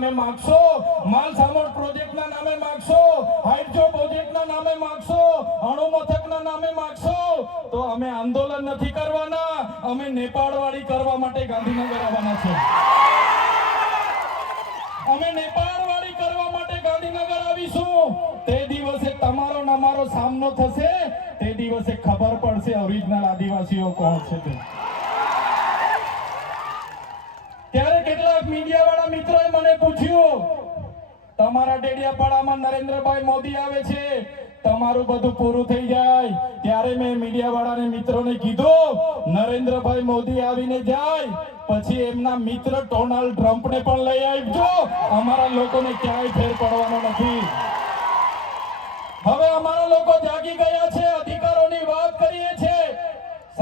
નામે માગશો? માલ સામોડ પ્રોજેક્ટ ના નામે માગશો? હાઇડ્રો પ્રોજેક્ટ ના નામે માગશો? અણુ મથક ના નામે માગશો? તો અમે આંદોલન નથી કરવાના, અમે નેપાળવાળી કરવા માટે ગાંધીનગર આવવાના છે. અમે નેપાળવાળી કરવા માટે ગાંધીનગર આવીશું. તે દિવસે તમારો અમારો સામનો થશે. તે દિવસે ખબર પડશે ઓરિજિનલ આદિવાસીઓ કોણ છે તે. ત્યારે કેટલાક મીડિયા તમારા ડેડિયાપાડામાં નરેન્દ્રભાઈ મોદી આવે છે. તમારું બધું પૂરું થઈ જાય. ત્યારે મેં મીડિયા વાળાને મિત્રોને કીધું, નરેન્દ્રભાઈ મોદી આવીને જાય. પછી એમના મિત્ર ડોનાલ્ડ ટ્રમ્પને પણ લઈ આવજો. અમારા લોકોને ક્યાંય ફેર પડવાનો નથી. હવે અમારા લોકો જાગી ગયા છે.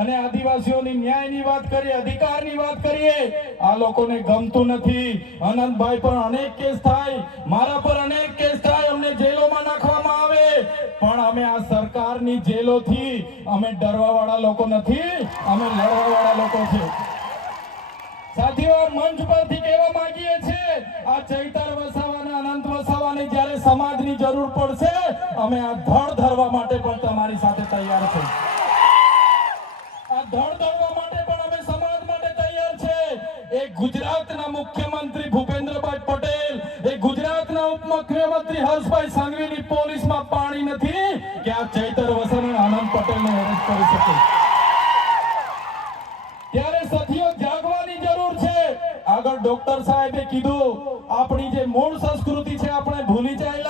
અને આદિવાસીઓની ન્યાયની વાત કરીએ, અધિકારની વાત કરીએ, આ લોકોને ગમતું નથી. અનંતભાઈ પર અનેક કેસ થાય, મારા પર અનેક કેસ થાય, અમને જેલોમાં નાખવામાં આવે. પણ અમે આ સરકારની જેલોથી અમે ડરવાવાળા લોકો નથી, અમે લડવા વાળા લોકો છે. સાથીઓ મંચ પરથી કહેવા માંગીએ છીએ, આ ચૈતર વસાવાના, અનંત વસાવાને જ્યારે સમાજની જરૂર પડશે, અમે આ ધડ ધરવા માટે પણ તમારી સાથે તૈયાર છે આ ધડ માટે પણ અમે સમાજ માટે તૈયાર છે. એ ગુજરાતના મુખ્યમંત્રી ભૂપેન્દ્રભાઈ પટેલ, એ ગુજરાતના ઉપમુખ્યમંત્રી હર્ષભાઈ સંઘવીની પોલીસમાં પાણી નથી કે આ ચૈતર વસન આનંદ પટેલને અરજ કરી શકે. ત્યારે સાથીઓ જાગવાની જરૂર છે. આગળ ડોક્ટર સાહેબે કીધું, આપણી જે મૂળ સંસ્કૃતિ છે, આપણે ભૂલી ચાલ્યા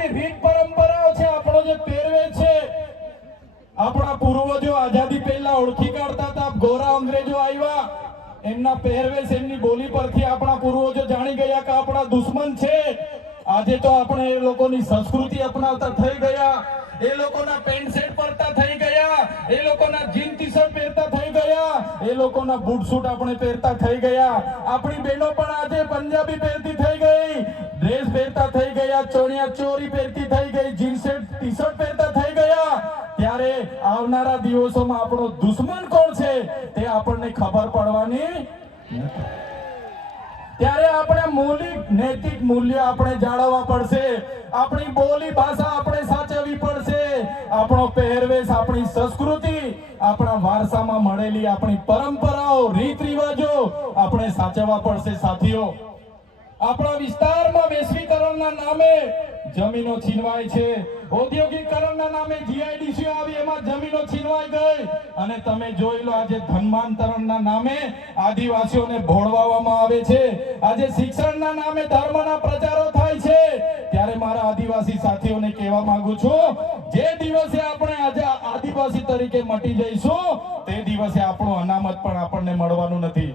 આપણી રીત પરંપરાઓ છે, આપણો જે પહેરવેશ છે, આપણા પૂર્વજો આઝાદી પહેલા ઓળખી કાઢતા હતા ગોરા અંગ્રેજો આવ્યા, એમના પહેરવેશ, એમની બોલી પરથી આપણા પૂર્વજો જાણી ગયા કે આપણા દુશ્મન છે. આજે તો આપણે એ લોકોની સંસ્કૃતિ અપનાવતા થઈ ગયા, એ લોકોના પેન્ટ શર્ટ પહેરતા થઈ ગયા, એ લોકોના જીન ટી શર્ટ ગયા. એ લોકોના બૂટ સૂટ આપણે પહેરતા થઈ ગયા. આપણી બહેનો પણ આજે પંજાબી પહેરતી થઈ ગઈ. ડ્રેસ પહેરતા થઈ ગયા. ચણિયા ચોરી પહેરતી થઈ ગઈ. જીન્સ ટી શર્ટ પહેરતા થઈ ગયા. ત્યારે આવનારા દિવસોમાં આપણો દુશ્મન કોણ છે તે આપણને ખબર પડવાની નથી. ત્યારે આપણે મૌલિક, નૈતિક મૂલ્ય આપણે જાળવવા પડશે. આપણી બોલી ભાષા આપણે સાચવવી પડશે. આપણો પહેરવેશ, આપણી સંસ્કૃતિ, આપણા વારસામાં મળેલી આપણી પરંપરાઓ રીત રિવાજો આપણે સાચવવા પડશે, સાથીઓ. આપણા વિસ્તારમાં વૈશ્વિકરણના નામે જમીનો છીનવાય છે. ઔદ્યોગિકરણના નામે જીઆઈડીસી આવી, એમાં જમીનો છીનવાઈ ગઈ. અને તમે જોઈ લો આજે ધર્માંતરણના નામે આદિવાસીઓને ભોળવામાં આવે છે. આજે શિક્ષણના નામે ધર્મના પ્રચારો થાય છે. ત્યારે મારા આદિવાસી સાથીઓને કહેવા માંગુ છું, જે દિવસે આપણે આજે આદિવાસી તરીકે મટી જઈશું, તે દિવસે આપણું અનામત પણ આપણને મળવાનું નથી.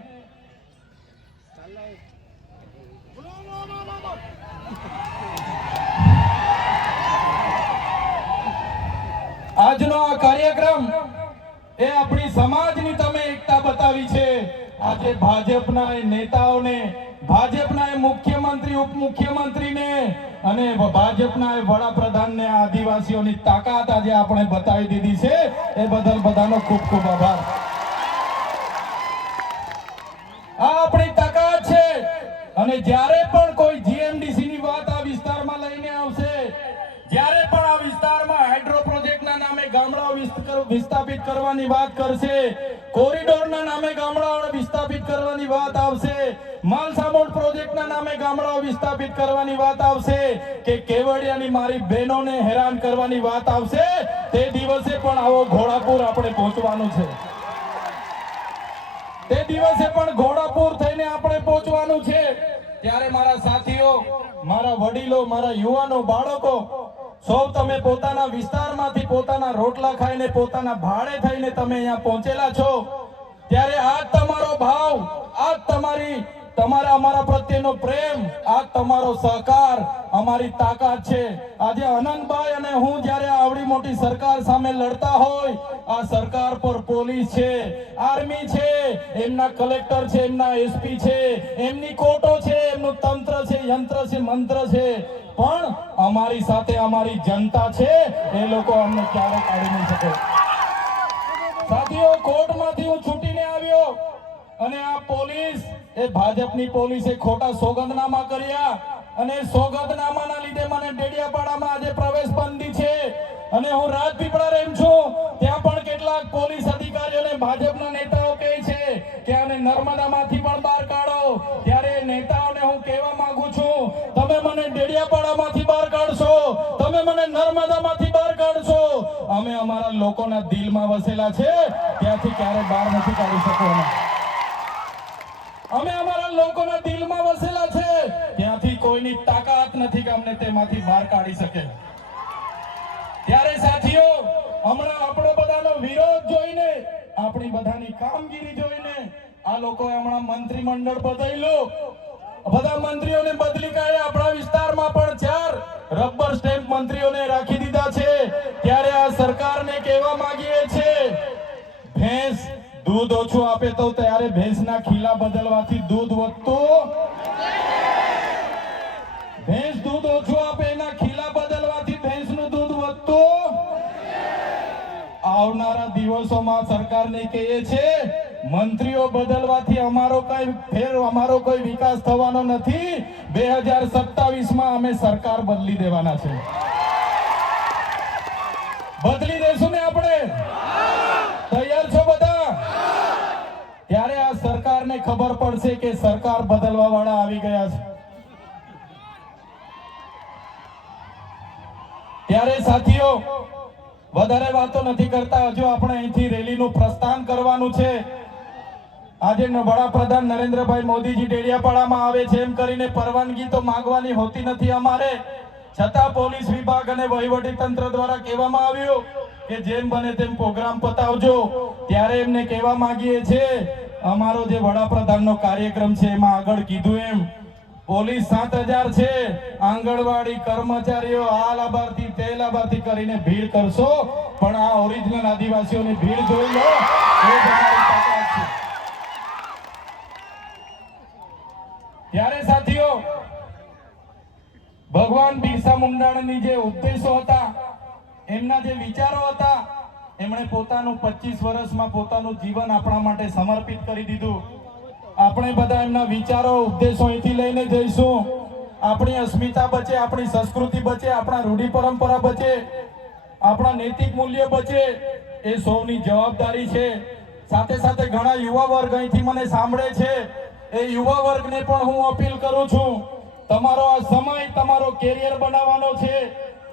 આજનો આ કાર્યક્રમ એ આપણી સમાજની તમે એકતા બતાવી છે. આજે ભાજપના નેતાઓને, ભાજપના મુખ્યમંત્રી, ઉપમુખ્યમંત્રીને અને ભાજપના વડાપ્રધાનને આદિવાસીઓની તાકાત આજે આપણે બતાવી દીધી છે. એ બદલ બધાનો ખૂબ ખૂબ આભાર આ આપણી તાકાત છે અને જ્યારે પણ કોઈ જીએમડીસી ની વાત આ વિસ્તારમાં લઈને આવશે, જ્યારે પણ આ વિસ્તારમાં હાઇડ્રો પ્રોજેક્ટના નામે ગામડાઓ વિસ્થાપિત કરવાની વાત કરશે કોરિડોરના નામે ગામડાઓ વિસ્થાપિત કરવાની વાત આવશે માલસામોડ પ્રોજેક્ટના નામે ગામડાઓ વિસ્થાપિત કરવાની વાત આવશે, કે કેવડિયાની મારી બહેનોને હેરાન કરવાની વાત આવશે, તે દિવસે પણ આવો ઘોડાપુર આપણે પહોંચવાનું છે. તે દિવસે પણ ઘોડાપુર થઈને આપણે પહોંચવાનું છે. ત્યારે મારા સાથીઓ, મારા વડીલો, મારા યુવાનો, બાળકો, સૌ તમે પોતાના વિસ્તારમાંથી પોતાના રોટલા ખાઈને, પોતાના ભાડે થઈને તમે અહીંયા પહોંચેલા છો. ત્યારે આ તમારો ભાવ, આ તમારી, તમારા, અમારા પ્રત્યેનો પ્રેમ, આ તમારો સહકાર, અમારી તાકાત છે. આજે અનંતભાઈ અને હું જ્યારે મોટી સરકાર સામે લડતા હોય, આ સરકાર પર પોલીસ છે, આર્મી છે, એમના કલેક્ટર છે, એમના એસપી છે, એમની કોર્ટો છે, એમનું તંત્ર છે, યંત્ર છે, મંત્ર છે. પણ અમારી સાથે અમારી જનતા છે, એ લોકો અમને ક્યારે કાઢી નહીં શકે. સાથીઓ, કોર્ટમાંથી હું છૂટીને આવ્યો અને આ પોલીસ, એ ભાજપની પોલીસે ખોટા સોગંદનામા કર્યા અને સોગંદનામાના લીધે મને ડેડિયાપાડામાં આજે પ્રવેશ બંધી છે. અને હું રાજપીપળા રેમ છું. ત્યાં પણ કેટલાક પોલીસ અધિકારીઓને ભાજપના નેતાઓ કહે છે કે આને નર્મદામાંથી પણ બહાર કાઢો. ત્યારે નેતાઓને હું કહેવા માંગુ છું, તમે મને ડેડિયાપાડામાંથી બહાર કાઢશો. તમે મને નર્મદામાંથી બહાર કાઢશો. અમે અમારા લોકોના દિલમાં વસેલા છે. ત્યાંથી ક્યારે બહાર નથી કાઢી શકવાના. અમે અમારા લોકોના દિલમાં વસેલા છે. ત્યાંથી કોઈની તાકાત નથી કે અમને તેમાંથી બહાર કાઢી શકે. સાથીઓ, હમણાં આપણો બધાનો વિરોધ જોઈને, આપણી બધાની કામગીરી જોઈને, આ લોકોએ હમણાં મંત્રીમંડળ બદલ્યું. બધા મંત્રીઓને બદલી કાઢ્યા આપણા વિસ્તારમાં પણ ચાર રબર સ્ટેમ્પ મંત્રીઓને રાખી દીધા છે. ત્યારે આ સરકારને કહેવા માંગીએ છે ભેંસ દૂધ ઓછું આપે તો ત્યારે ભેંસના ખીલા બદલવાથી દૂધ વધતું. ભેંસ દૂધ ઓછું આપે એના આવનારા દિવસોમાં સરકારને કહીએ છે મંત્રીઓ બદલવાથી અમારો કઈ ફેર, અમારો કોઈ વિકાસ થવાનો નથી. બે હજાર અમે સરકાર બદલી દેવાના છે. બદલી દેશું ને આપણે? તૈયાર છો બધા? ત્યારે આ સરકારને ખબર પડશે કે સરકાર બદલવા વાળા આવી ગયા છે. ત્યારે સાથીઓ વધારે વાતો નથી કરતા. હજુ આપણે અહીંથી રેલીનું પ્રસ્થાન કરવાનું છે. આજે વડાપ્રધાન નરેન્દ્રભાઈ મોદીજી ડેડિયાપાડામાં આવે છે. એમ કરીને પરવાનગી તો માંગવાની હોતી નથી અમારે. છતાં પોલીસ વિભાગ અને વહીવટી તંત્ર દ્વારા કહેવામાં આવ્યું કે જેમ બને તેમ પ્રોગ્રામ પતાવજો. ત્યારે એમને કહેવા માંગીએ છીએ, અમારો જે વડાપ્રધાનનો કાર્યક્રમ છે, એમાં આગળ કીધું એમ. પોલીસ સાત હજાર છે. આંગણવાડી કર્મચારીઓ આ લાભાર્થી તે લાભાર્થી કરીને ભીડ કરશો. પણ આ ઓરિજિનલ આદિવાસીઓની ભીડ જોઈ લો. ત્યારે સાથીઓ, ભગવાન બિરસા મુંડાણની જે ઉપદેશો હતા, એમના જે વિચારો હતા, એમણે પોતાનું 25 વર્ષમાં પોતાનું જીવન આપણા માટે સમર્પિત કરી દીધું. આપણે બધા એમના વિચારો ઉપદેશો અહીંથી લઈને જઈશું. આપણી અસ્મિતા બચે, આપણી સંસ્કૃતિ બચે, આપણા રૂઢિ પરંપરા બચે, આપણા નૈતિક મૂલ્ય બચે, એ સૌની જવાબદારી છે. સાથે સાથે ઘણા યુવા વર્ગ અહીંથી મને સાંભળે છે. એ યુવા વર્ગને પણ હું અપીલ કરું છું. તમારો આ સમય, તમારો કેરિયર બનાવવાનો છે.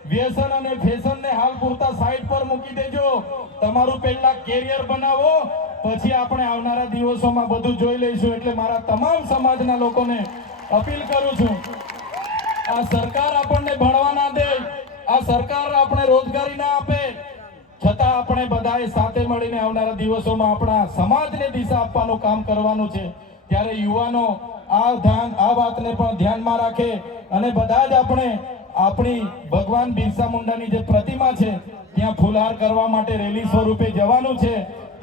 વ્યસન અને ફેશનને હાલ પૂરતા સાઈડ પર મૂકી દેજો. તમારું પહેલા કેરિયર બનાવો પછી આપણે આવનારા દિવસોમાં બધું જોઈ લઈશું એટલે મારા તમામ સમાજના લોકોને અપીલ કરું છું. આ સરકાર આપણને ભણવા ના દે, આ સરકાર આપણે રોજગારી ના આપે. છતાં આપણે બધાએ સાથે મળીને આવનારા દિવસોમાં આપણા સમાજને દિશા આપવાનું કામ કરવાનું છે. ત્યારે યુવાનો આ ધ્યાન આ વાતને પણ ધ્યાનમાં રાખે અને બધા જ આપણે આપણી ભગવાન બિરસા મુંડાની જે પ્રતિમા છે, ત્યાં ફુલહાર કરવા માટે રેલી સ્વરૂપે જવાનું છે.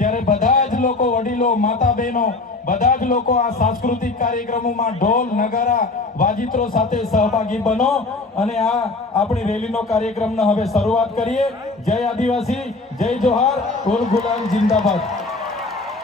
ત્યારે બધા જ લોકો વડીલો માતા બહેનો બધા જ લોકો આ સાંસ્કૃતિક કાર્યક્રમોમાં ઢોલ, નગારા, વાજિત્રો સાથે સહભાગી બનો અને આ આપણી રેલીનો કાર્યક્રમનો હવે શરૂઆત કરીએ. જય આદિવાસી, જય જોહાર ઉલ ગુલામ જિંદાબાદ.